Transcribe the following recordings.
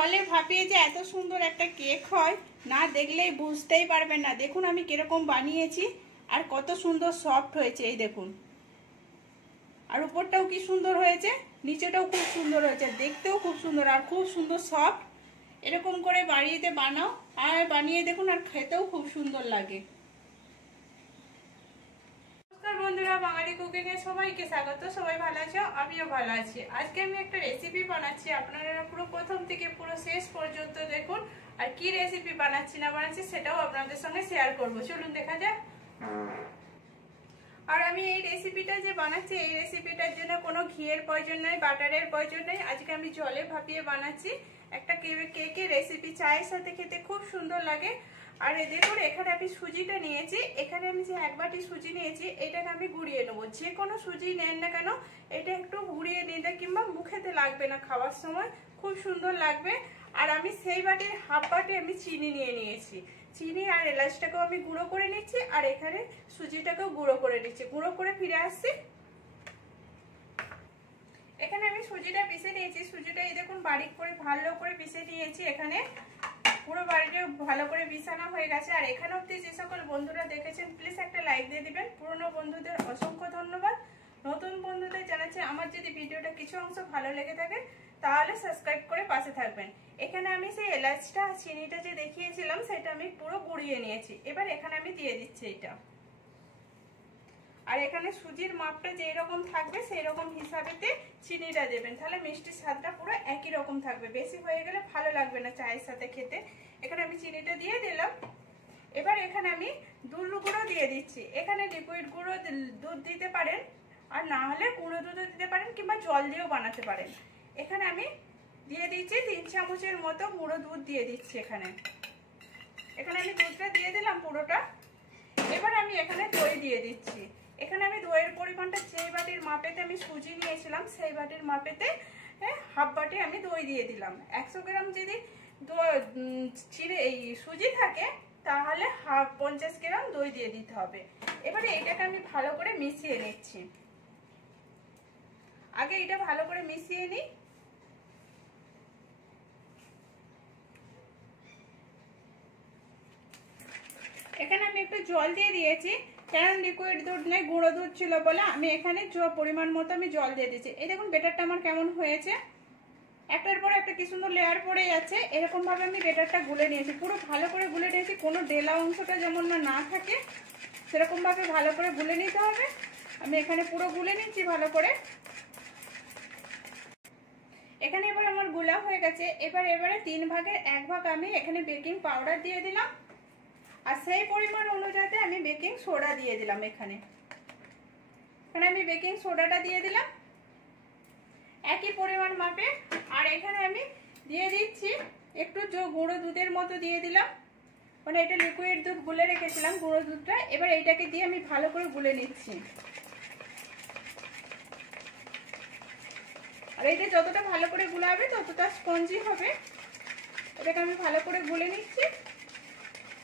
জলে ভাপিয়ে যে এত সুন্দর একটা কেক হয় না দেখলেই বুঝতেই পারবেন না। দেখুন আমি কিরকম বানিয়েছি আর কত সুন্দর সফট হয়েছে, এই দেখুন। আর উপরটাও কি সুন্দর হয়েছে, নিচেটাও খুব সুন্দর হয়েছে, দেখতেও খুব সুন্দর আর খুব সুন্দর সফট। এরকম করে বাড়িতে বানাও আর বানিয়ে দেখুন, আর খেতেও খুব সুন্দর লাগে। নমস্কার বন্ধুরা, বাঙালি কুকিং এ সবাইকে স্বাগত। সবাই ভালো আছো? আমিও ভালো আছি। আজকে আমি একটা রেসিপি বানাচ্ছি, আপনারা পুরো প্রথম থেকে পুরো শেষ পর্যন্ত দেখুন। আর কি রেসিপি বানাচ্ছি না বানাচ্ছি সেটাও আপনাদের সঙ্গে শেয়ার করব। চলুন দেখা যাক। আর আমি এই রেসিপিটা যে বানাচ্ছি, এই রেসিপিটার জন্য কোনো ঘিয়ের প্রয়োজন নেই, বাটারের প্রয়োজন নেই। আজকে আমি জলে ভাপিয়ে বানাচ্ছি একটা কেকের রেসিপি। চায়ের সাথে খেতে খুব সুন্দর লাগে। আর দেখুন এখানে আমি সুজিটা নিয়েছি, এখানে আমি যে 1 বাটি সুজি নিয়েছি, এটাকে আমি গুঁড়িয়ে নেবো। যে কোনো সুজি নেন না কেন, এটা একটু গুঁড়িয়ে নিলে কিংবা মুখেতে লাগবে না, খাওয়ার সময় খুব সুন্দর লাগবে। আর আমি সেই বাটির হাফ বাটি আমি চিনি নিয়ে নিয়েছি। চিনি আর এলাচটাকেও আমি গুঁড়ো করে নিচ্ছি, আর এখানে সুজিটাকেও গুঁড়ো করে নিচ্ছি। গুঁড়ো করে ফিরে আসছি। এখানে আমি সুজিটা পিষে নিয়েছি। সুজিটা এই দেখুন বারিক করে ভালো করে পিষে নিয়েছি। এখানে পুরো বাড়িটা ভালো করে বিছানো হয়ে গেছে। আর এখানে অবধি যে সকল বন্ধুরা দেখেছেন প্লিজ একটা লাইক দিয়ে দিবেন। পুরনো বন্ধুদের অসংখ্য ধন্যবাদ। নতুন বন্ধুদের জানাচ্ছি আমার যদি ভিডিওটা কিছু অংশ ভালো লেগে থাকে তাহলে সাবস্ক্রাইব করে পাশে থাকবেন। এখানে আমি সেই এলাচটা চিনিটা যে দেখিয়েছিলাম সেটা আমি পুরো গুঁড়িয়ে নিয়েছি। এবার এখানে আমি দিয়ে দিচ্ছি এটা। আর এখানে সুজির মাপটা যেই রকম থাকবে সেই রকম হিসাবেতে চিনিটা দেবেন, তাহলে মিষ্টির স্বাদটা পুরো একই রকম থাকবে। বেশি হয়ে গেলে ভালো লাগবে না চায়ের সাথে খেতে। এখানে আমি চিনিটা দিয়ে দিলাম। এবার এখানে আমি দুধ গুঁড়ো দিয়ে দিচ্ছি। এখানে লিকুইড গুঁড়ো দুধ দিতে পারেন, আর না হলে গুঁড়ো দুধও দিতে পারেন, কিংবা জল দিয়েও বানাতে পারেন। এখানে আমি দিয়ে দিচ্ছি 3 চামচের মতো গুঁড়ো দুধ দিয়ে দিচ্ছি। এখানে আমি দুধটা দিয়ে দিলাম পুরোটা। এবার আমি এখানে দই দিয়ে দিচ্ছি। এখানে আমি দইয়ের পরিমাণটা যেই বাটির মাপেতে আমি সুজি নিয়েছিলাম সেই বাটির মাপেতে হাফ বাটি আমি দই দিয়ে দিলাম। 100 গ্রাম যদি এই সুজি থাকে তাহলে 50 গ্রাম দই দিয়ে দিতে হবে। এবারে এটাকে আমি ভালো করে মিশিয়ে নিচ্ছি। আগে এটা ভালো করে মিশিয়ে নিই। এখানে আমি একটু জল দিয়ে দিয়েছি, কারণ লিকুইড দুধ নেই, গুঁড়ো দুধ ছিল বলে আমি এখানে পরিমাণ মতো আমি জল দিয়ে দিয়েছি। এই দেখুন বেটারটা আমার কেমন হয়েছে, একটার পর একটা কি সুন্দর লেয়ার পড়ে যাচ্ছে। এরকম ভাবে আমি বেটারটা গুলে নিয়েছি, পুরো ভালো করে গুলে নিয়েছি। কোনো ডেলা অংশটা যেমন না থাকে সেরকম ভাবে ভালো করে গুলে নিতে হবে। আমি এখানে পুরো গুলে নিচ্ছি ভালো করে। এখানে এবার আমার গুলা হয়ে গেছে। এবারে 3 ভাগের 1 ভাগ আমি এখানে বেকিং পাউডার দিয়ে দিলাম, আর সেই পরিমাণ অনুযায়ী আমি বেকিং সোডা দিয়ে দিলাম। এখানে আমি বেকিং সোডাটা দিয়ে দিলাম একই পরিমাণ মাপে। আর এখানে আমি দিয়ে দিচ্ছি একটু গুঁড়ো দুধের মতো দিয়ে দিলাম, মানে এটা লিকুইড দুধ গুলে রেখেছিলাম গুঁড়ো দুধটা। এবার এইটাকে দিয়ে আমি ভালো করে গুলে নিচ্ছি। আর এটা যতটা ভালো করে গুলাবে ততটা স্পঞ্জি হবে। এটাকে আমি ভালো করে গুলে নিচ্ছি।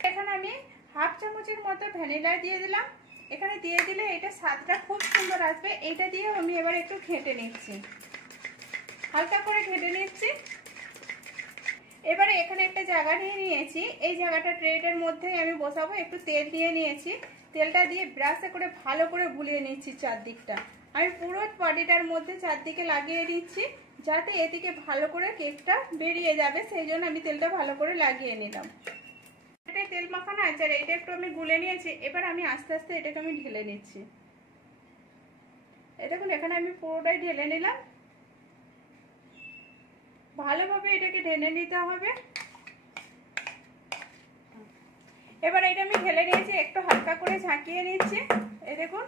এখানে আমি হাফ চামচের মতো ভ্যানিলা দিয়ে দিলাম। এখানে দিয়ে দিলে এটা স্বাদটা খুব সুন্দর আসবে। এটা দিয়ে আমি এবার একটু ঘেঁটে নিচ্ছি, হালকা করে ঘেঁটে নিচ্ছি। এবারে এখানে একটা জায়গা নিয়ে নিয়েছি, এই জায়গাটা ট্রেটার মধ্যে আমি বসাবো। একটু তেল নিয়ে নিয়েছি, তেলটা দিয়ে ব্রাশে করে ভালো করে বুলিয়ে নিচ্ছি চারদিকটা। আমি পুরো বাটিটার মধ্যে চারদিকে লাগিয়ে দিচ্ছি, যাতে এদিকে ভালো করে কেকটা বেরিয়ে যাবে, সেই জন্য আমি তেলটা ভালো করে লাগিয়ে নিলাম। তেল মাখানো আছে, আর এটা একটু আমি গুলে নিয়েছি। এবার আমি আস্তে আস্তে এটাকে আমি ঢেলে নিচ্ছি। এই দেখুন এখানে আমি পুরোটাই ঢেলে নিলাম। ভালোভাবে এটাকে ঢেলে নিতে হবে। এবার এটা আমি ঢেলে নিয়েছি, একটু হালকা করে ঝাঁকিয়ে নিচ্ছি। এই দেখুন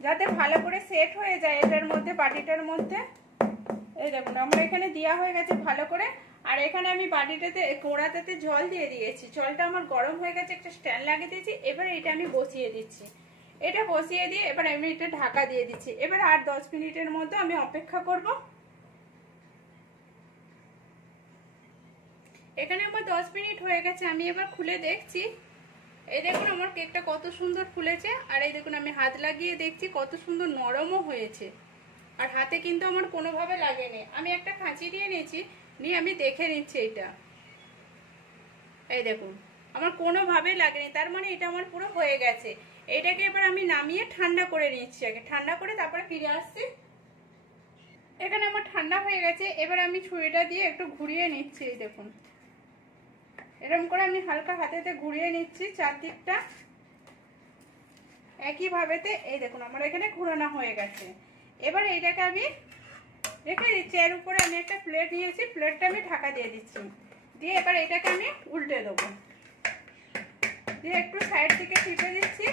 যাতে ভালো করে সেট হয়ে যায় এটার মধ্যে, বাটিটার মধ্যে। এই দেখুন আমার এখানে দেওয়া হয়ে গেছে ভালো করে। আর এখানে আমি বাটিটাতে কোড়াটাতে জল দিয়ে দিয়েছি। জলটা আমার গরম হয়ে গেছে, একটা স্ট্যান্ড লাগিয়ে দিয়েছি। এবার এটা আমি বসিয়ে দিচ্ছি। এটা বসিয়ে দিয়ে এবার আমি এটা ঢাকা দিয়ে দিচ্ছি। এবার আর 10 মিনিটের মধ্যে আমি অপেক্ষা করব। এখানে আমার 10 মিনিট হয়ে গেছে, আমি এবার খুলে দেখছি। এই দেখুন আমার কেকটা কত সুন্দর ফুলেছে। আর এই দেখুন আমি হাত লাগিয়ে দেখছি কত সুন্দর নরমও হয়েছে। আর হাতে কিন্তু আমার কোনোভাবে লাগেনি। আমি একটা কাঁচি নিয়ে নিয়েছি, নিয়ে আমি দেখে নিচ্ছি এটা। এই দেখুন আমার কোনোভাবেই লাগেনি, তার মানে এটা আমার পুরো হয়ে গেছে। এটাকে এবার আমি নামিয়ে ঠান্ডা করে নিচ্ছি, আগে ঠান্ডা করে তারপরে ফিরে আসছি। এখানে আমার ঠান্ডা হয়ে গেছে, এবার আমি ছুরিটা দিয়ে একটু ঘুরিয়ে নিচ্ছি। এই দেখুন এরকম করে আমি হালকা হাতেতে ঘুরিয়ে নিচ্ছি চারদিকটা একইভাবেতে। এই দেখুন আমার এখানে ঘোরানো হয়ে গেছে। এবার এইটাকে আমি রেখে দিচ্ছি। এর উপরে আমি একটা প্লেট নিয়েছি, প্লেটটা আমি ঢাকা দিয়ে দিচ্ছি। দিয়ে এবার এটাকে আমি উল্টে দেবো, দিয়ে একটু সাইড থেকে টিপে দিচ্ছি।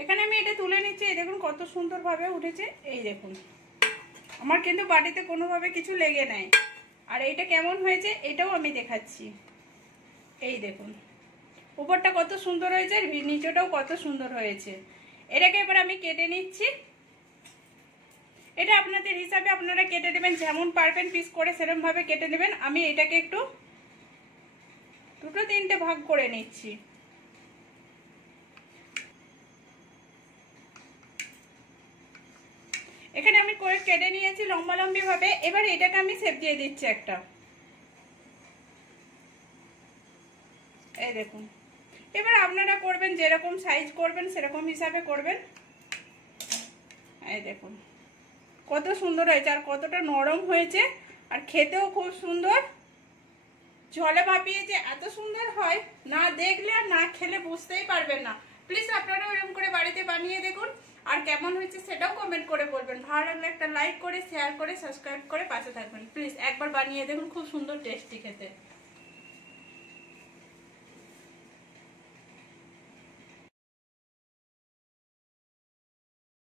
এখানে আমি এটা তুলে নিচ্ছি। এই দেখুন কত সুন্দরভাবে উঠেছে। এই দেখুন আমার কিন্তু বাটিতে কোনোভাবে কিছু লেগে নাই। আর এইটা কেমন হয়েছে এটাও আমি দেখাচ্ছি। এই দেখুন উপরটা কত সুন্দর হয়েছে, আর নিচটাও কত সুন্দর হয়েছে। এটাকে এবার আমি কেটে নিচ্ছি। এটা আপনাদের হিসাবে আপনারা কেটে নেবেন, যেমন পারবেন পিস করে সেরকমভাবে কেটে নেবেন। আমি এটাকে একটু দুটো তিনটে ভাগ করে নিচ্ছি। এখানে আমি করে কেটে নিয়েছি লম্বা লম্বি ভাবে। এবার এটাকে আমি শেপ দিয়ে দিচ্ছি একটা। এই দেখুন এবার আপনারা করবেন, যেরকম সাইজ করবেন সেরকম হিসাবে করবেন। এই দেখুন কত সুন্দর হয়েছে, আর কতটা নরম হয়েছে, আর খেতেও খুব সুন্দর। জলে ভাপিয়ে যে এত সুন্দর হয়, না দেখলে আর না খেলে বুঝতেই পারবেন না। প্লিজ আপনারা এরকম করে বাড়িতে বানিয়ে দেখুন, আর কেমন হয়েছে সেটাও কমেন্ট করে বলবেন। ভালো লাগলে একটা লাইক করে, শেয়ার করে, সাবস্ক্রাইব করে পাশে থাকবেন। প্লিজ একবার বানিয়ে দেখুন, খুব সুন্দর টেস্টি খেতে।